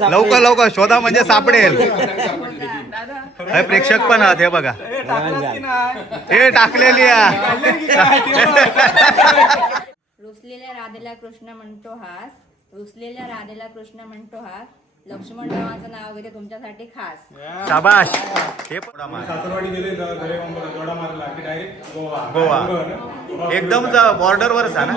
लवकर लवकर शोधा म्हणजे सापडेल. हे प्रेक्षक पण आहात हे बघा. हे टाकलेली रुसलेल्या राधेला कृष्ण म्हणतो हास, रुसलेल्या राधेला कृष्ण म्हणतो हास. लक्ष्मण रावाचं नाव घेते तुमच्यासाठी खास. शाबाश. हे सासरवाडी गेले जोडा मारला की डायरेक्ट गोवा एकदम बॉर्डरवरच आहे ना.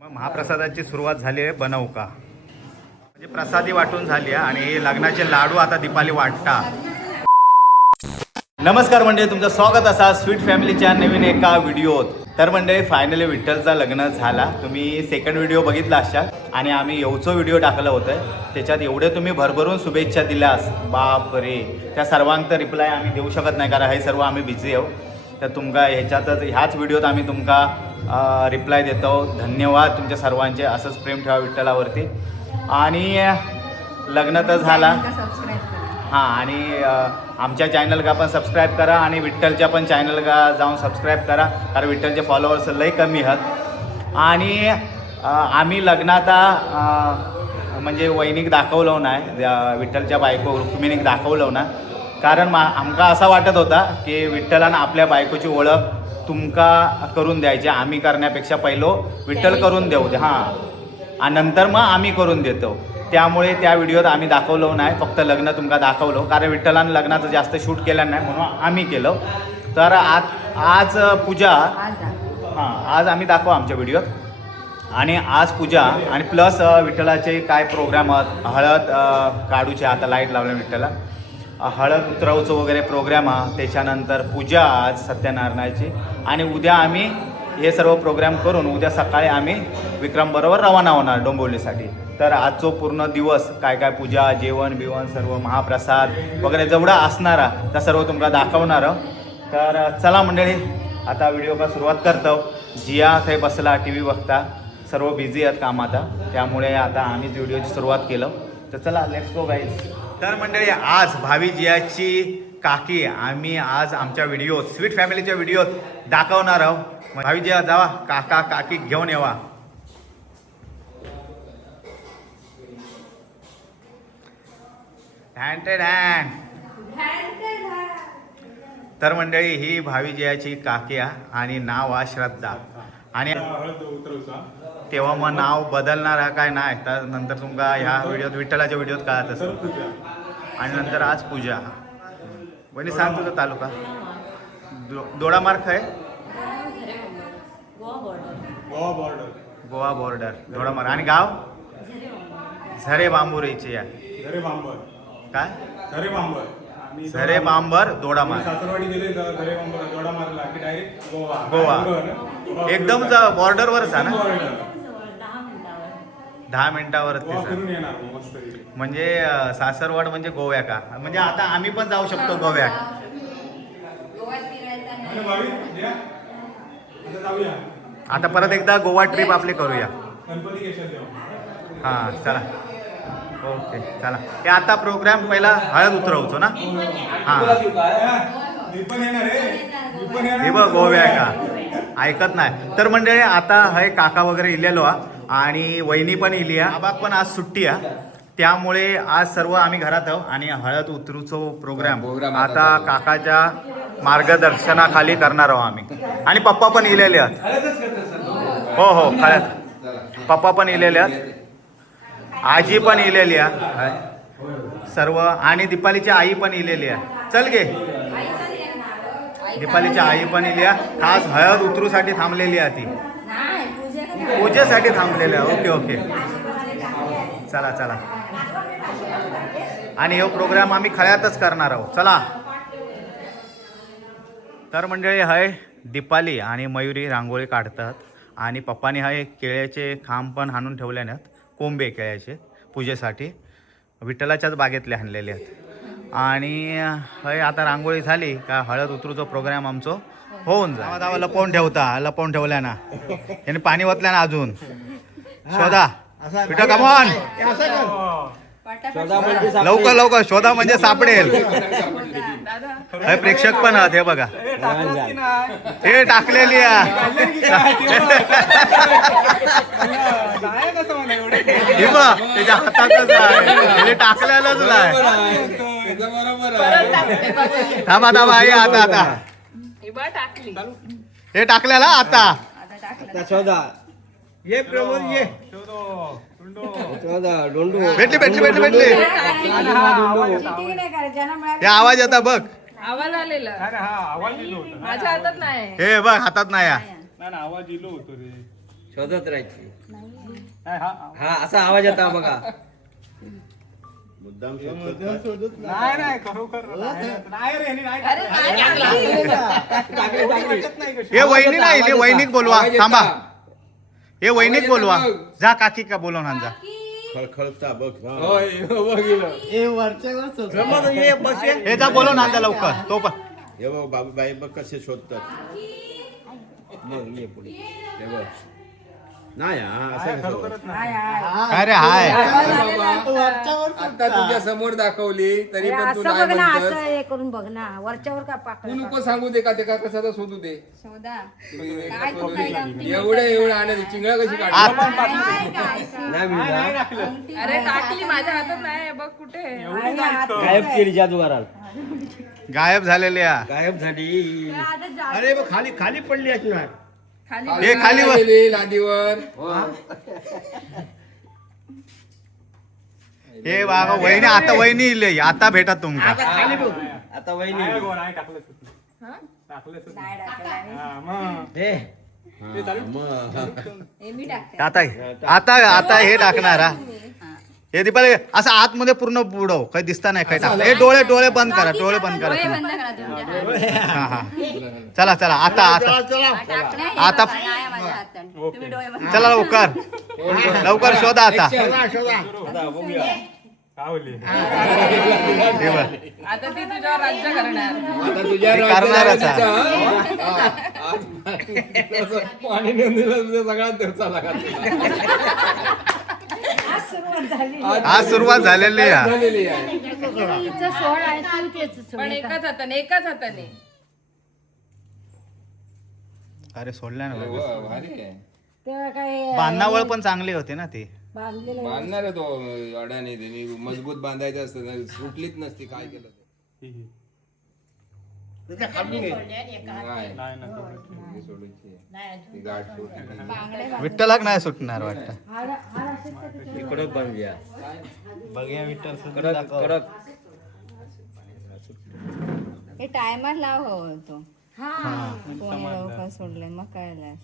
मग महाप्रसादाची सुरुवात झाली आहे. बनवू का म्हणजे प्रसादी वाटून झाली आहे आणि हे लग्नाचे लाडू आता दीपाली वाटता. नमस्कार मंडळी, तुमचं स्वागत असा स्वीट फॅमिलीच्या नवीन एका व्हिडिओत. तर मंडळी फायनली विठ्ठलचा लग्न झाला. तुम्ही सेकंड व्हिडिओ बघितला असाल आणि आम्ही येऊचं व्हिडिओ टाकलं होतं. त्याच्यात एवढे तुम्ही भरभरून शुभेच्छा दिल्यास बाप रे, त्या सर्वांचा रिप्लाय आम्ही देऊ शकत नाही कारण हे सर्व आम्ही बिझी आहोत. तर तुमका ह्याच व्हिडिओत आम्ही तुमका रिप्लाय देतो. धन्यवाद तुमच्या सर्वांचे. असंच प्रेम ठेवा विठ्ठलावरती. आणि लग्न तर झाला हां, आणि आमच्या चॅनल का पण सबस्क्राईब करा आणि विठ्ठलच्या पण चॅनल का जाऊन सबस्क्राईब करा कारण विठ्ठलचे फॉलोअर्स लई कमी आहेत. आणि आम्ही लग्नात म्हणजे वैनिक दाखवलं नाही, विठ्ठलच्या बायको रुक्मिणीक दाखवलं ना कारण आमका असा वाटत होता की विठ्ठलानं आपल्या बायकोची ओळख तुमका करून द्यायची. आम्ही करण्यापेक्षा पहिलो विठ्ठल करून देऊ दे हां, आणि नंतर मग आम्ही करून देतो. त्यामुळे त्या व्हिडिओत आम्ही दाखवलो नाही, फक्त लग्न तुमका दाखवलं कारण विठ्ठलानं लग्नाचं जास्त शूट केलं नाही म्हणून आम्ही केलं. तर आज पूजा हां, आज आम्ही दाखवू आमच्या व्हिडिओत. आणि आज पूजा आणि प्लस विठ्ठलाचे काय प्रोग्राम आहेत. हळद काढूचे आता लाईट लावलं विठ्ठला, हळद उतरवचं वगैरे प्रोग्राम आहे. त्याच्यानंतर पूजा आज सत्यनारायणाची आणि उद्या आम्ही हे सर्व प्रोग्राम करून उद्या सकाळी आम्ही विक्रमबरोबर रवाना होणार डोंबिवलीसाठी. तर आजचो पूर्ण दिवस काय काय पूजा जेवण बिवण सर्व महाप्रसाद वगैरे जेवढा असणारा त्या सर्व तुमका दाखवणार. तर चला मंडळी आता व्हिडिओ का सुरुवात करतो. जिया थंय बसला टी व्ही बघता, सर्व बिझी आहेत कामात, त्यामुळे आता आम्हीच व्हिडिओची सुरुवात केलं. तर चला लेट्स गो गाईज. तर मंडळी आज भावी जियाची काकी आम्ही आज आमच्या व्हिडिओत स्वीट फॅमिलीच्या व्हिडिओत दाखवणार आहोत. भावी जिया जावा काका काकी घेऊन येवा. तर मंडळी ही भावी जयाची काकी आणि नाव आहे श्रद्धा. आणि तेव्हा मग नाव बदलणार काय नाही तर नंतर तुमका ह्या व्हिडिओत विठ्ठलाच्या व्हिडिओत कळत असतो. आणि नंतर आज पूजा. बनी सांग तुझा तालुका दोडामार्ग आहे गोवा बॉर्डर दोडामार्ग आणि गाव झरे बांबुरेचे या काय झरे बांबर दोडामार्ग. सासरवाडी गेले जोडा मारला की डायरेक्ट गोवा एकदम बॉर्डरवरच आहे ना. 10 मिनिटावरती म्हणजे सासरवाड म्हणजे गोव्या का म्हणजे आता आम्ही पण जाऊ शकतो गोव्यात. आता परत एकदा गोवा ट्रिप आपली करूया. हां चला ओके चला. हे आता प्रोग्राम पहिला हळद उतरवतो ना. हां हे बघ गोव्या का ऐकत नाही. तर मंडळी आता हे काका वगैरे इलेलो आणि वहिनी पण इली आहे. आबाक पण आज सुट्टी आहे त्यामुळे आज सर्व आम्ही घरात आहोत. आणि हळद उतरूचो प्रोग्राम आता काकाच्या मार्गदर्शनाखाली करणार आहोत आम्ही. आणि पप्पा पण इलेले आहेत. हो हो हळद पप्पा पण इलेले आहेत, आजी पण इलेली आहे सर्व. आणि दीपालीची आई पण इलेली आहे. चल गे दीपालीची आई पण इली आहे. खास हळद उतरूसाठी थांबलेली आहे ती पूजेसाठी थांबलेली आहे. ओके ओके चला चला. आणि हे प्रोग्राम आम्ही खळ्यातच करणार आहोत. चला. तर मंडळी हय दीपाली आणि मयुरी रांगोळी काढतात आणि पप्पानी हय केळ्याचे खांब पण हाणून ठेवले नाहीत, कोंबे केळ्याचे पूजेसाठी विठ्ठलाच्याच बागेतले आणलेले आहेत. आणि हय आता रांगोळी झाली का हळद उतरूचा प्रोग्राम आमचो होऊन जा. दावा लपवून ठेवता लपवून ठेवल्या ना याने पाणी ओतल्या ना अजून शोधा पिठा कमॉन पटापट लवकर लवकर शोधा म्हणजे सापडेल. दादा हे प्रेक्षक पण आहात हे बघा. टाकलंच की नाही? हे टाकलेली आहे. टाकलं की काय? नाही कसं म्हणा एवढं. हे बघ त्याच्या हातातच आहे. हे टाकलेलंच नाही. थांबा थांबा आई आता आता टाकली हे टाकलेला आता. आता टाकलं ये प्रमोद ये शोधो, टुंडो. भेटली भेटली भेटली भेटली. चीटिंग नाही करायची ज्यांना मिळालं हे आवाज येता बघ. आवाज आलेला नाही नाही, हा आवाज दिलो होता. माझ्या हातात नाही हे बघ हातात नाही या. नाही नाही, आवाज दिलो होतो रे. शोधत राहायची नाही, हा हा असा आवाज येता बघा नाही नाही खरोखर नाही रे ह्यानी नाही अरे टाकलं. नाही एवढी वाटत नाही कशी. हे वहिनी नाही हे वहिनीक बोलवा. थांबा हे वहिनीक बोलवा. जा काकी का बोलवून आण जा. खळखळता बघ प्रमोद ये बस ये हे जा बोलवून आण जा लवकर. तो पण हे बघ बाबूबाई बघ कसे शोधतात मग ये पुढे हे बघ नाही हा असं कसं बघ. काय रे हाय. आता तुझ्या समोर दाखवली तरी पण तू असं नाही बघ ना म्हणतोस. असं हे करून बघ ना वरच्यावर का तू पाकळ नको सांगू दे का ते का कसा शोधू दे शोधा काय तू काय गमती एवढं आणायचं चिंगळा कशी काढली नाही मिळणार. अरे टाकली माझ्या हातात नाही बघ कुठे गायब केली जादूगाराल गायब झालेली आहे. गायब झाली अरे बघ खाली खाली पडली असणार हे खाली वर. गेली लादीवर हे बाबा वहिनी आता वहिनी इले आता भेटा तुमका. खाली बघ आता वहिनी नाही गो, नाही टाकलंच होतं. टाकलंच होतं. नाही टाकलं हा, मग. हे हे मी टाकते आता आता आता हे टाकणार हा. हे दीपाली असं आतमध्ये पूर्ण बुडव काही दिसता नाही काय टाकलं. हे डोळे डोळे बंद करा डोळे बंद डोळे करा. बंद करा तुमच्या हा हा चला चला आता आता टाकलं आता- नाही माझ्या हातात तुम्ही डोळे बंद चला लवकर लवकर शोधा आता. सावली. हे बघ. आता ती तुझ्यावर राज्य करणार आता तुझ्या ते करणारच आहे. पाणी नेऊन दिलं तुझ्या सगळ्यात दिवसा आज सुरुवात झालेली आहे. झालेली आहे हिचं सोड आहे तू तेच सोड. पण एकाच हाताने अरे सोडल्या ना बाबा. भारी आहे. तेव्हा काय बांधणावळ पण चांगली होती ना ती. बांधलेलं बांधणार आहे तो अड्याने त्यांनी मजबूत बांधायचं असतं ना, सुटलीच नसती काय केलं ते. ही, ही. नाही नाही ना, थोडं. ती सोडायची आहे. ती गाठ सोडली. विठ्ठलाक नाही सुटणार वाटतं. ही कडक बांधूया बघूया विठ्ठल कडक कडक हे टायमर लाव होतो हा कोणी लवकर सोडले मग काय असतं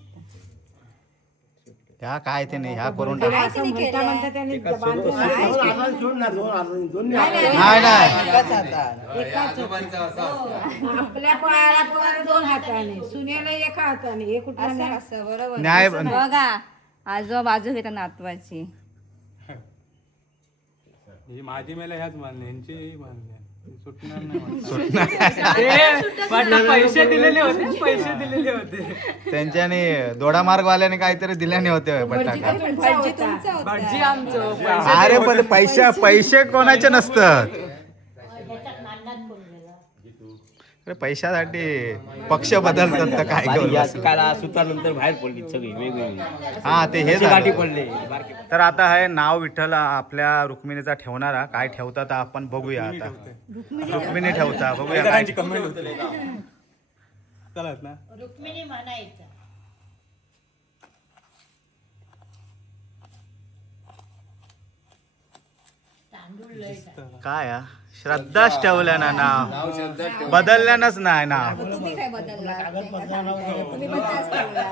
ह्या काय ते नाही ह्या करून टाक. काय तिने म्हणता केलंय? म्हणता त्यांनी बांधलेलं नाही नाही आजोबांचा असा असतं. आपल्या पायाला पण 2 हाताने सुनेला एका हाताने हे कुठला असं नाही असं बरोबर न्याय- बघा आजोबा बाजू घेतात नातवाची ही माझी मेला ह्याच मानले यांची मानले सुटणार नाही वाटतं. त्यांच्याने दोडामार्गवाल्याने काहीतरी दिल्याने होते बटाका. भटजी तुमचा होता. अरे पण पैसे कोणाचे नसतात. अरे पैशासाठी पक्ष बदलतात तर काय बारीक करू. या सुकाला सुतानंतर बाहेर पडली सगळी वेगवेगळी हा ते हे अशी गाठी झालं. पडले बारके तर आता हे नाव विठ्ठल आपल्या रुक्मिणीचा ठेवणारा काय ठेवता तर आपण बघूया आता. रुक्मिणी ठेवता बघूया काय. इतरांची कमेंट होते चलाच ना काय हा? श्रद्धाच ठेवल्या ना नाव नाव शब्दात ठेव. बदलल्यानंच नाही नाव. तुम्ही काय बदलला तुम्ही पण तास ठेवला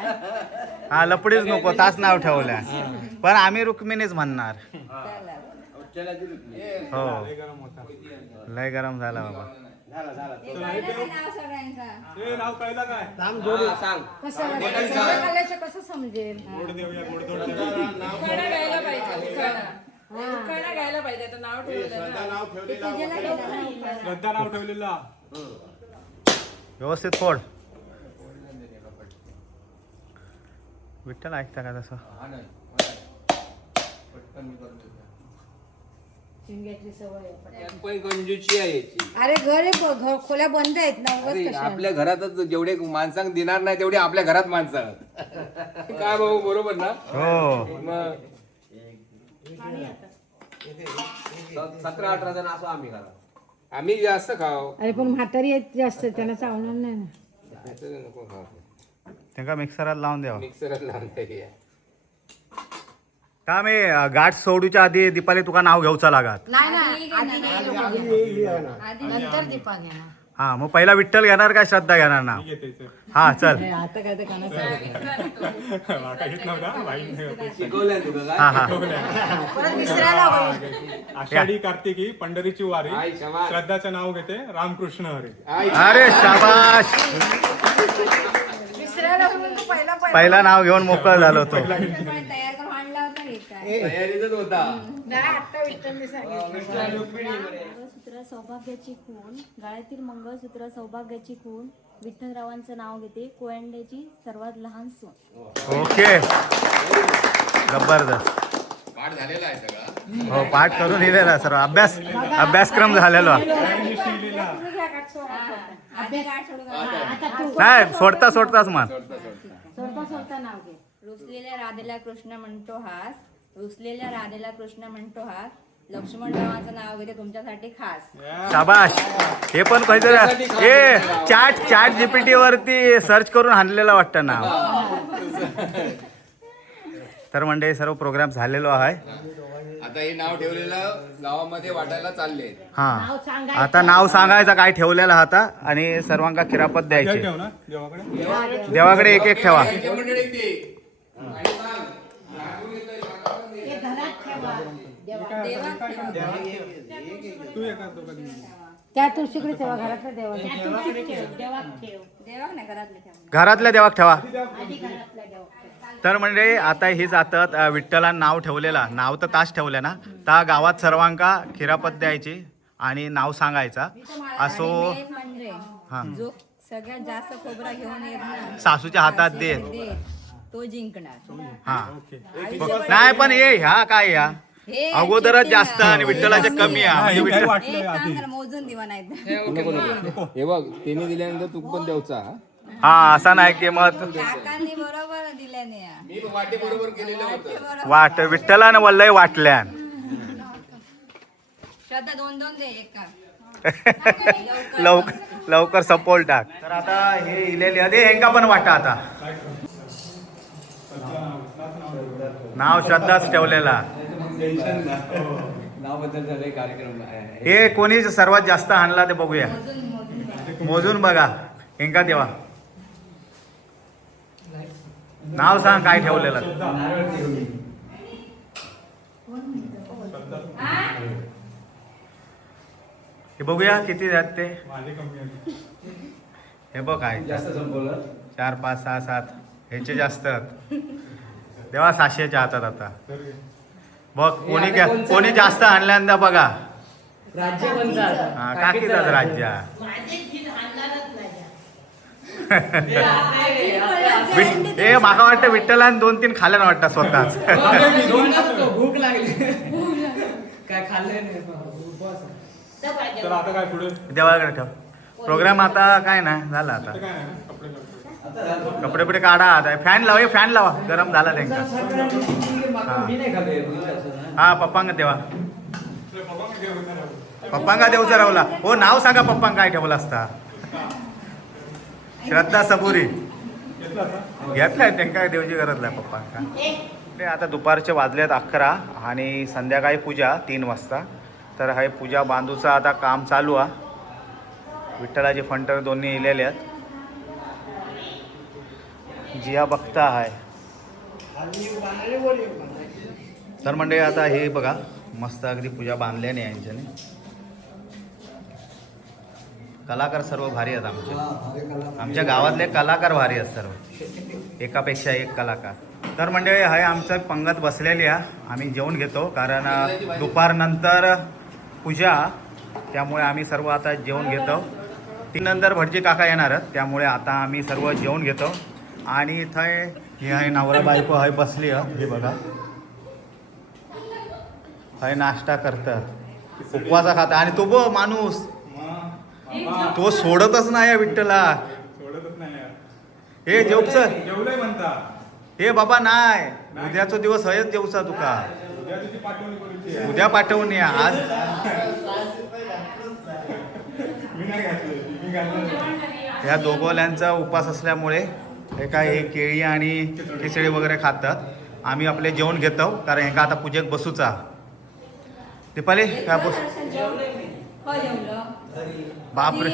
हा लपडीच नको ताच नाव ठेवल्या पण आम्ही रुक्मिणीच म्हणणार. हो गरम होता लय गरम झाला बाबा. नाव सगळ्यांचा हे नाव कळलं काय कसं संध्याकाळचं कसं समजेल गोड देऊया गोड धोड उखाणा घ्यायला पाहिजे उखाणा घ्यायला पाहिजे आता नाव ठेवलं ना. श्रद्धा नाव ठेवलेला व्यवस्थित फोड. विठ्ठल ऐकता का तसं. शिंग्यातली सवय आहे पटापट. त्यात पण कंजूची आहे याची. अरे घर आहे, खोल्या बंद आहेत ना उगाच अरे कशाला? आपल्या घरातच जेवढे माणसांक देणार नाही तेवढे आपल्या घरात माणसं आहेत. काय भाऊ बरोबर ना? हो मग 17-18 जण असो आम्ही घरात. आम्ही जास्त खाऊ. अरे पण म्हातारी आहेत जास्त, त्यांना चावणार नाही ना. त्याचं नको खाऊ. त्यांना मिक्सरात लावून द्यावा मिक्सरात लावून द्या. का मी गाठ सोडूच्या आधी दीपाली तुका नाव घेऊचा लागत. नाही आधी ना घे ना. आधी नंतर दीपा घेणार. हा मग पहिला विठ्ठल घेणार का श्रद्धा घेणार नाव? हा चल. आता काय ते कानाचं शिकवलंय तुला काय? हा हा परत विसरायला होईल. आषाढी कार्तिकी पंढरीची वारी आई शबाश. श्रद्धाचं नाव घेते रामकृष्ण हरी. आई अरे शाबाश, विसरायला होईल तो पहिला पहिला नाव घेऊन मोकळा झालो तो. पण तयार करून आणला होता हे काय? तयारीतच होता. नाही आता विठ्ठलने सांगितलं. मंगळसूत्र सौभाग्याची खूण, गळ्यातील मंगळसूत्र सौभाग्याची खूण, विठ्ठलरावांचं नाव घेते, कोयंड्याची सर्वात लहान सून. ओके जबरदस्त. पाठ झालेला आहे सगळा. हो पाठ करून दिलेला सर्व अभ्यासक्रम झालेलो. आधी गाठ सोडून घाल. नाही सोडता सोडताच मग. सोडता नाव घे. रुसलेल्या राधेला कृष्ण म्हणतो हास, रुसलेल्या राधेला कृष्ण म्हणतो हास, लक्ष्मणरावांचं नाव घेते तुमच्यासाठी खास. शाबाश. हे पण काहीतरी हे चॅट जीपीटी वरती सर्च करून आणलेलं वाटतं नाव. तर म्हणजे सर्व प्रोग्राम झालेलो आहे. आता हे नाव ठेवलेलं गावामध्ये वाटायला चालले. हा आता नाव सांगायचं काय ठेवलेलं आता आणि सर्वांका खिरापत द्यायची. ठेव ना देवाकडे. देवाकडे एक एक ठेवा. मंडळी ते हे घरात ठेवा. तू एका दोघं त्या तुळशीकडे ठेवा, घरातल्या देवाला देवात ठेव. देवा नाही घरातले ठेवा. घरातल्या देवाक ठेवा. आधी घरातल्या देवात. तर म्हणजे आता ही जातात विठ्ठलान नाव ठेवलेला, नाव तर तास ठेवलं ना, त्या गावात सर्वांका खिरापत द्यायची आणि नाव सांगायचा असो. आणि मेन म्हणजे हा जो सगळ्यात जास्त खोबरा घेऊन येत ना सासूच्या हातात दे. तो जिंकणार. हा आयुष्यभर नाही पण ये ह्या काय या हे अगोदरच cheating जास्त आहे. आणि विठ्ठलाचे कमी आहे. म्हणजे काय विठ्ठल वाटलं एक आधी काम कर, मोजून दिवा नाही हे बघ त्यांनी दिल्यानंतर तू पण द्यावचा. हा असा नाही की मग काकांनी बरोबर दिल्याने या. मी वाटे बरोबर केलेलं होतं. बरोबर. वाट विठ्ठलानं वल्लय वाटल्यान. श्रद्धा 2-2 दे एक काम. लवकर सपोल टाक. तर आता हे इलेले अरे हेंका पण वाटा आता नाव श्रद्धाच ठेवलेला. हे कोणी सर्वात जास्त आणला ते बघूया. मोजून बघा हेंका देवा. नाव सांग काय ठेवलेलं. हे बघूया किती आहेत ते. माझे कमी आहे. हे बघ काय 4 5 6 7 ह्याचे जास्त आहेत. देवा 700च्या हातात आता. बघ कोणी जास्त आणल्यानंतर बघा. हा काकीचाच राज्य. हे माका वाटतं विठ्ठलान 2-3 खाल्ल्यान वाटतं स्वतःच. भूक लागली काय खाल्ले नाही. तर आता काय पुढे देवाकडे ठेव. प्रोग्राम आता काय नाही झाला आता. काय नाही कपडे लागतात. कपडे बिडे काढा. आता फॅन लावा. फॅन लावा गरम झाला त्यांचा. हा पप्पांका देवा. पप्पांका देवचा रावला. हो नाव सांगा पप्पांका काय ठेवलं असता. श्रद्धा सबुरी घेतलाय त्यांना देवची गरज नाही पप्पांका. ते आता दुपारचे वाजलेत 11 आणि संध्याकाळी पूजा 3 वाजता. तर हे पूजा बांधूचं आता काम चालू आहे. विठ्ठलाचे फंटर दोन्ही इलेले आहेत. जिया बघता आहे. तर म्हणजे आता हे बघा मस्त अगदी पूजा बांधल्याने यांच्याने. कलाकार सर्व भारी आहेत आमचे. आमच्या गावातले कलाकार भारी आहेत सर्व, एकापेक्षा एक कलाकार. तर म्हणजे हे आमचं पंगत बसलेली आहे. आम्ही जेवण घेतो कारण दुपारनंतर पूजा, त्यामुळे आम्ही सर्व आता जेवण घेतो. 3 नंतर भटजी काका येणार त्यामुळे आता आम्ही सर्व जेवण घेतो. आणि इथं हे आहे नवरा बायको आहे बसली आहे. हे बघा हे नाश्ता करतात. उपवासा खाता आणि तो बघ माणूस तो सोडतच नाही या विठ्ठला. सोडतच नाही यार. हे जेवचं जेवलंय म्हणता. हे बाबा नाही, उद्याचा दिवस हयच जेवचा तुका. उद्या तुझी पाठवणी करूची आहे. उद्या पाठवून या. आज मी नाही घातलं, मी घातलं. ह्या दोघोल्यांचा उपवास असल्यामुळे हे काय हे केळी आणि खिचडी वगैरे खातात. आम्ही आपले जेवण घेतो कारण ह्या आता पूजेक बसूचा. दीपाली काय बस बापरे.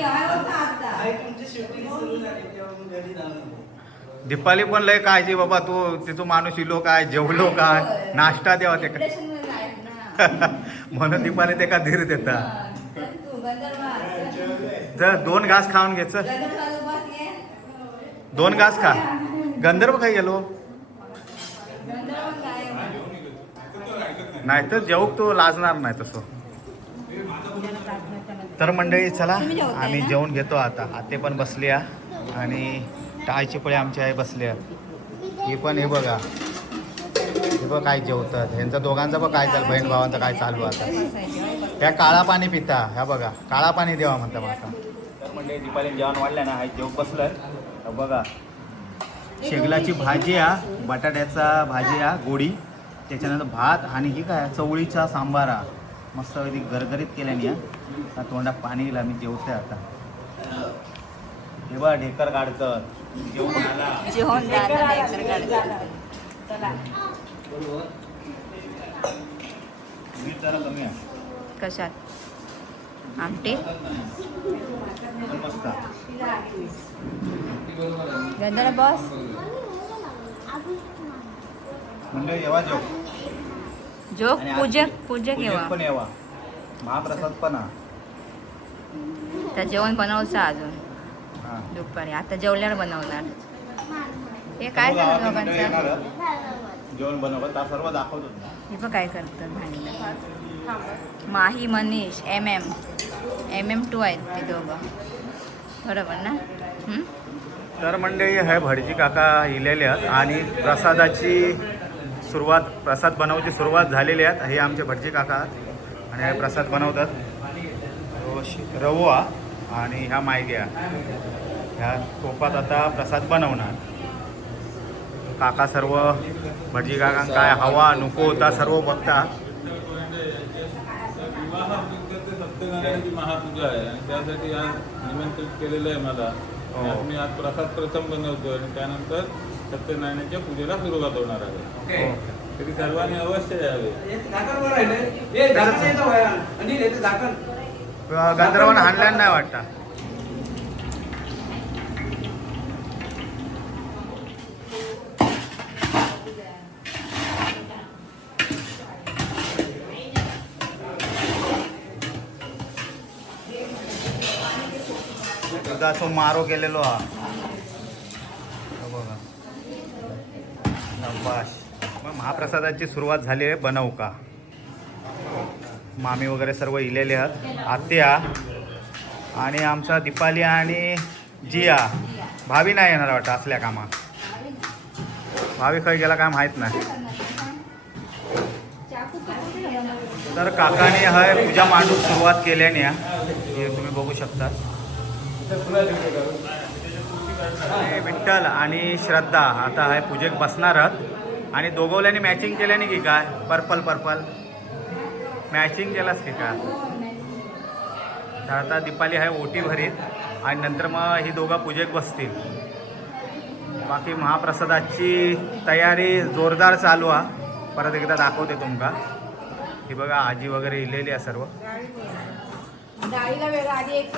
दीपाली पण लय काळजी बाबा, तू तिथं माणूस इलो काय जेवलो काय नाश्ता द्यावा ते काय म्हणून दीपाली ते का धीर देतात. जर 2 घास खाऊन घ्यायचं, 2 घास खा. गंधर्व खाई गेलो नाही तर जेवू तो लाजणार नाही तसं. तर मंडळी चला आम्ही जेवण घेतो आता. आते पण बसल्या आणि टाळची पळी आमची आई बसल्या. ही पण हे बघा, हे बघ काय जेवतात. ह्यांचा दोघांचं बघ काय चालू, बहीण भावांचं काय चालू आता. ह्या काळा पाणी पिता, ह्या बघा काळा पाणी देवा म्हणता माका. तर मंडळी दीपाली जेवण वाढलं ना, हा जेव बसलं बघा. शेगलाची भाजी आ, बटाट्याचा भाजी आ गोडी, त्याच्यानंतर भात आणि ही काय चवळीचा सांबारा मस्त गरगरीत केल्याने या तोंडात पाणी येईल. आम्ही जेवतोय आता. हे बघा ढेकर काढतात जेवण आला. जेवण चला मीठ जरा कमी आहे कशात आमटे पण मस्त. गंधर्व बॉस म्हणजे येवा जेव जो आणि आज पूजक पूजक येवा पण येवा, महाप्रसाद पण हा. तर जेवण बनवचं अजून हा. दुपारी. आता जेवल्यावर बनवणार. हे काय सर्व झालं गावातली मंडळी लोकांचं? येणार, जेवण बनवत त्या सर्व दाखवतो. हे पण काय करतं भांडण. माही मनीष MM2 आहेत ते दोघं बरोबर ना. तर मंडळी हे भटजी काका इलेले आहेत आणि प्रसादाची सुरुवात, प्रसाद बनवायची सुरुवात झालेली आहे. हे आमचे भटजी काका आहेत आणि हे प्रसाद बनवतात. रवा आणि ह्या मायग्या ह्या टोपात आता प्रसाद बनवणार. काका सर्व भटजी काका काय हवा नको होता सर्व बघता. सत्यनारायणाची महापूजा आहे आणि त्यासाठी आज निमंत्रित केलेलं आहे मला. मी आज प्रसाद प्रथम बनवतो आणि त्यानंतर सत्यनारायणाच्या पूजेला सुरुवात होणार आहे. तरी सर्वांनी अवश्य यावे. गंधर्वान हाणल्यानं नाही वाटतं. दुधाचो मारो केलेलो हा बघा. नबाश. मग महाप्रसादाची सुरुवात झाली आहे. बनवू का मामी वगैरे सर्व इलेले आहेत. आत्या आणि आमचा दीपाली आणि जिया. भावी नाही येणार वाटतं असल्या कामात. भावी खय गेला काय माहीत नाही. तर काकाने हा पूजा मांडून सुरुवात केल्याने हे तुम्ही बघू शकता. विठ्ठल आणि श्रद्धा आता आहे पूजेक बसणार आहात आणि दोघवल्याने मॅचिंग केल्याने की काय पर्पल मॅचिंग केलास की काय. तर आता दीपाली आहे ओटी भरीत आणि नंतर मग ही दोघं पूजेक बसतील. बाकी महाप्रसादाची तयारी जोरदार चालू आहे. परत एकदा दाखवते तुमका. ही बघा आजी वगैरे इलेली आहे सर्व. डाळीला वेगळं आधी एक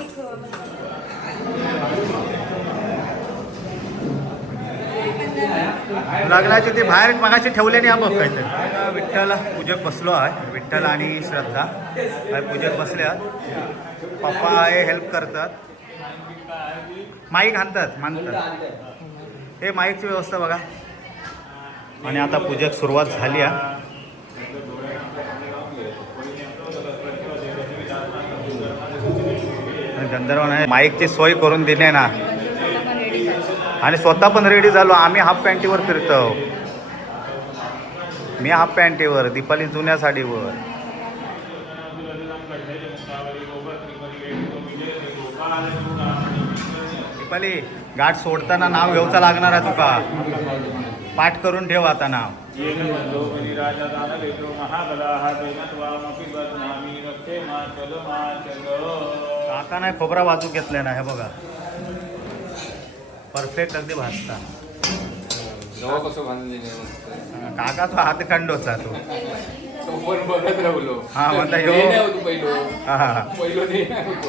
लग्नाचे ते बाहेर मगाशी ठेवल्याने हा बघ काहीतरी. विठ्ठल पूजेक बसलो आहे. विठ्ठल आणि श्रद्धा पूजेक बसल्या. पप्पा आहे हेल्प करतात. माईक आणतात मानतात. हे माईकची व्यवस्था बघा. आणि आता पूजेक सुरुवात झाली आहे. गंधर्वाने माईकची सोय करून दिली ना आणि स्वतः पण रेडी झालो. आम्ही हाफ पॅन्टीवर फिरतो. मी हाफ पॅन्टीवर, दीपाली जुन्या साडीवर. दीपाली गाठ सोडताना नाव घेऊचा लागणार आहे तुका, पाठ करून ठेव आता नाव. काका नाही खोबरा वाजू घेतलाय ना, हे बघा परफेक्ट अगदी भाजता. गव्हा कसं बांधून देणे मस्त. काका तो हात खंडोचा तू. तो पण बघत राहिलो. हा, म्हणता ते ह्यो. नाही होतो पहिलो. हा हा पहिलो ते नाही होतो.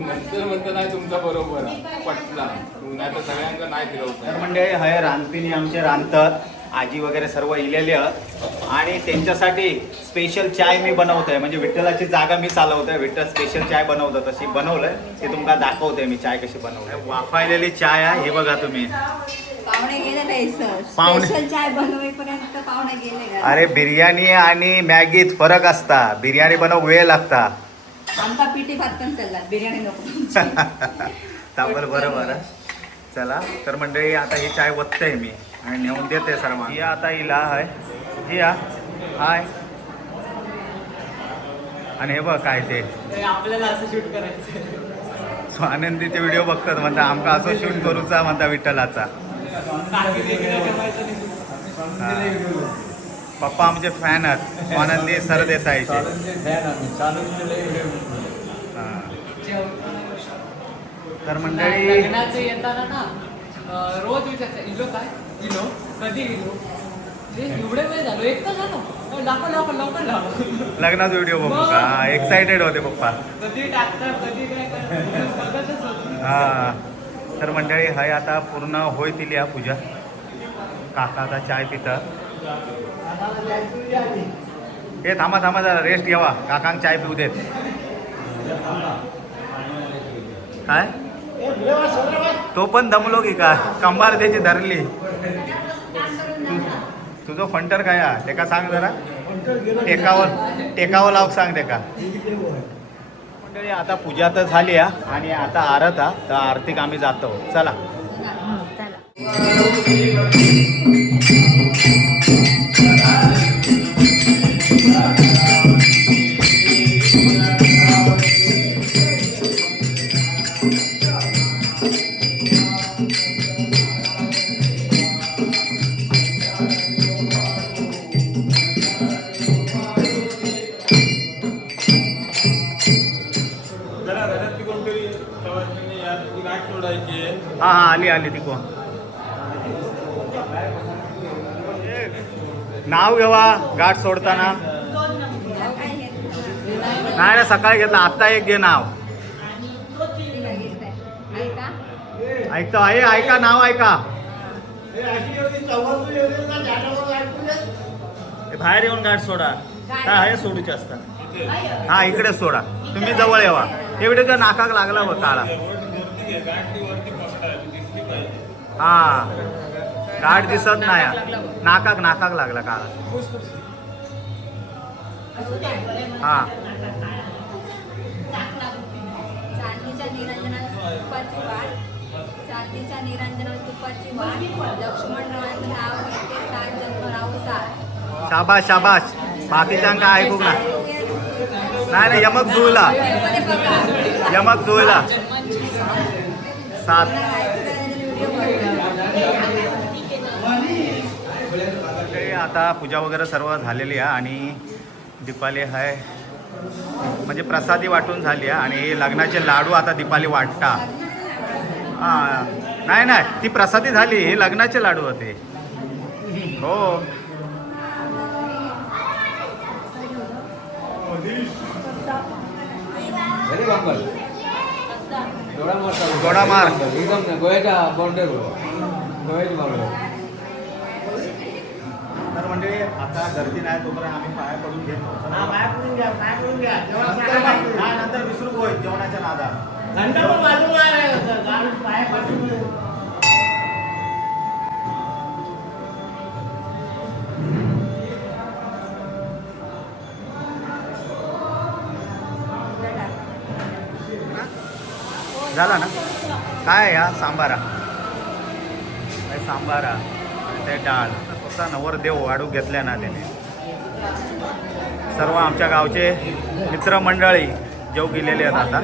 नंतर म्हणता नाही तुमचा बरोबर आहे. पटला नाही तर सगळ्यांना नाही फिरवत. तर म्हणजे हे रांधपिणी आमचे रांधतात, आजी वगैरे सर्व इलेले आणि त्यांच्यासाठी स्पेशल चाय मी बनवतोय. म्हणजे विठ्ठलाची जागा मी चालवतोय, विठ्ठल स्पेशल चाय बनवतो तशी बनवलंय ते तुम्हाला दाखवतोय मी चाय कशी बनवलंय. वाफायलेली चाय आहे हे बघा तुम्ही. पाहुणे गेले नाही सर, पाहुणे- स्पेशल चाय बनवेपर्यंत पाहुणे गेले का? अरे बिर्याणी आणि मॅगीत फरक असता. बिर्याणी बनव वेळ लागता. आमचा पिठी भात पण चालला, बिर्याणी नको. चांगल बरोबर आहे. चला तर मंडळी आता ही चाय वतते मी आणि नेऊन देते सर्व. ही आता हिला आहे ही हाय. आणि हे बघ काय ते आपल्याला असं शूट करायचं. सो आनंदीचे व्हिडिओ बघतात, म्हणता आमका असं शूट करूचा म्हणता विठ्ठलाचा. पप्पा आमचे फॅन आहेत आनंदी सरदेसाईचे. हां. तर मंडळी येताना ना रोज विचारता इलो काय इलो कधी इलो एवढे वेळ झालो, एक तर झालो लवकर लाव. लग्नाचा व्हिडिओ बघू का? एक्साइटेड होते पप्पा. कधी टाकतात कधी काय करतात बघतच होतो. हा. तर मंडळी हाय आता पूर्ण होय तिली या पूजा. काका आता चाय पितं. हे थांबा जरा रेस्ट घ्यावा, काकांक चाय पिऊ देत. काय तो पण दमलो की काय? कंबार त्याची धरली. तुझं फंटर काय हा? ते का सांग जरा. टेकावं लाव सांग ते का. मंडळी आता पूजा तर झाली आणि आता आरत तर आरतीक आम्ही जातो. चला. हा आली ती कोण नाव घेवा गाठ सोडताना. नाही सकाळी घेतला, आत्ता एक घे नाव. ऐकतो आहे, ऐका नाव ऐका. बाहेर येऊन गाठ सोडा. काय आहे सोडूचे असतात. हा इकडे सोडा, तुम्ही जवळ येवा. एवढे नाकाक लागला होता आला. हा गाठ दिसत नाही, नाकाक लागला काळा. हा चांदीच्या निरंजनात तुपाची वाट लक्ष्मणरावांचं नाव घेते, 7 जन्म राहू 7. शाबाश. बाकीच्यांका ऐकू ना. नाही यमक जुळला 7. आता पूजा वगैरे सर्व झालेली आहे आणि दीपाली आहे म्हणजे प्रसादी वाटून झाली आहे आणि हे लग्नाचे लाडू आता दीपाली वाटता. हां नाही ती प्रसादी झाली, हे लग्नाचे लाडू होते. हो थोडा मार तर म्हणजे आता गर्दी नाही तोपर्यंत आम्ही पाया पडून घेतो. नंतर विसरू होय जेवणाच्या नादा. झाला ना. काय या सांबारा आणि ते डाळ स्वतः नवरदेव वाढू घेतल्या ना त्याने. सर्व आमच्या गावचे मित्रमंडळी जेव गेलेले आहेत आता.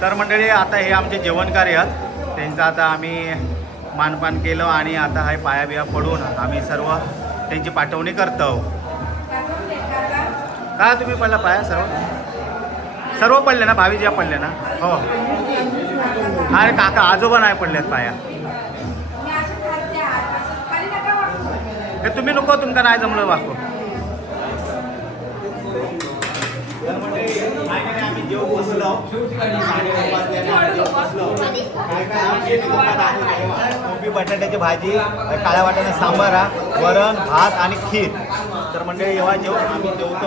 तर मंडळी आता हे आमचे जेवणकारी आहेत, त्यांचं आता आम्ही मानपान केलं आणि आता हाय पाया बिया पडून आम्ही सर्व त्यांची पाठवणी करतो. का तुम्ही पडला पाया सर्व पडले ना, भावी ज्या पडले ना? हो. अरे काका आजोबा नाही पडलेत पाया. तुम्ही नको, तुमका नाही जमलं वाको. आम्ही जेव बसलो, कोबी बटाट्याची भाजी, काळ्या वाटाण्याचा सांबार, वरण भात आणि खीर. तर मंडळी जेव्हा जेव आम्ही जेवतो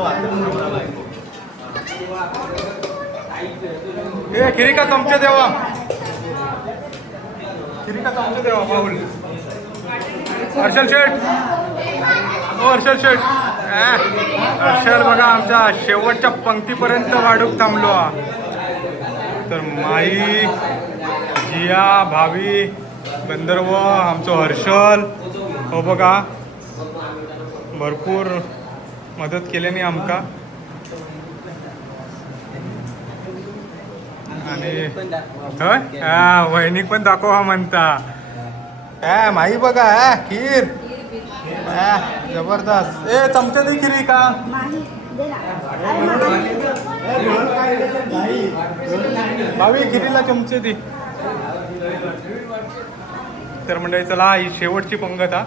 हे खिरिका चमचे देवा, खिरिका चमचे देवा. माहुल हर्षल शेठ, ओ हर्षल शेठ. हर्षल बघा आमच्या शेवटच्या पंक्तीपर्यंत वाढूक थांबलो. तर माई, जिया, भावी, गंधर्व, आमचं हर्षल हो बघा भरपूर मदत केल्याने आमका. आणि होय वहिनीक पण दाखवा म्हणता. माई बघा खीर जबरदस्त. ए चमचे दे खिरी का. भावी खिरीला चमचे दे. तर मंडळी चला ही शेवटची पंगत हा.